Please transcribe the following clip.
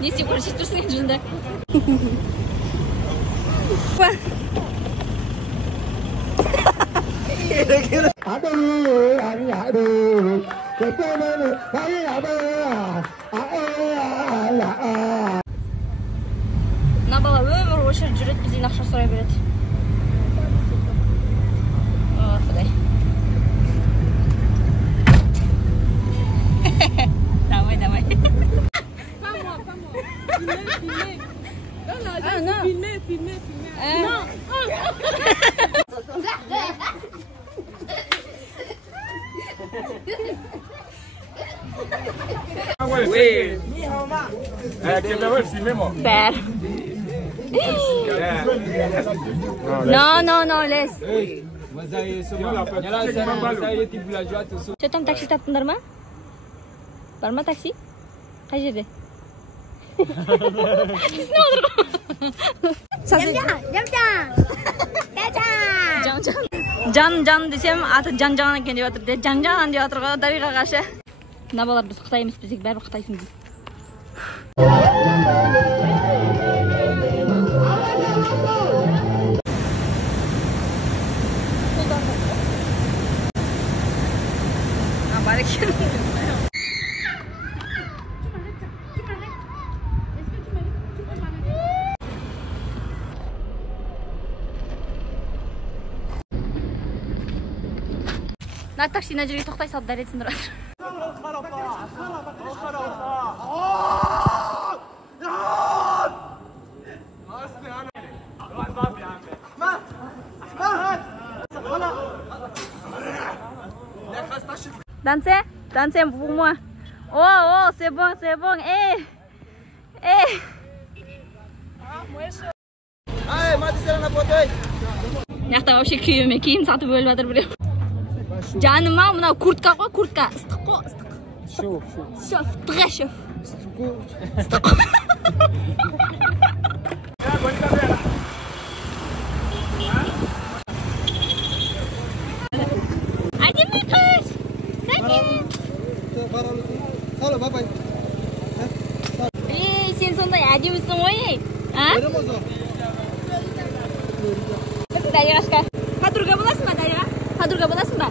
Не істеп көрсетіп тұрсың енді жында? Мына бала өмір ойша жүреді, бізден ақша сұрай береді. Құдай. Давай. Filmez. Non. Oui. Tu veux filmer moi? Père. Non, laisse. Çötem taksi taptınlar mı? Var mı taksi? Kaç yerde? Siz ne olur? Can desem atı can ekan deb atır de. Can deb atırga dariga qarshi. Nima bo'lar biz Xitoymiz, bizga baribir Xitoysimiz. Barakalla. На такси на жерге тоқтай салып дәретсін тұрады. Dansez pour moi. Oh, c'est bon. Яқта вообще күйеуіме киім сатып өліп жатыр біреу. Жаныма мынау куртка ғой, куртка. Ыстық қой, ыстық. Шоф, тыға шоф. Ыстық қой. Әдемі қыз. Сен сондай әдемісің ғой. Дариғашқа. Подруга боласың ба, Дариға? Подруга боласың ба?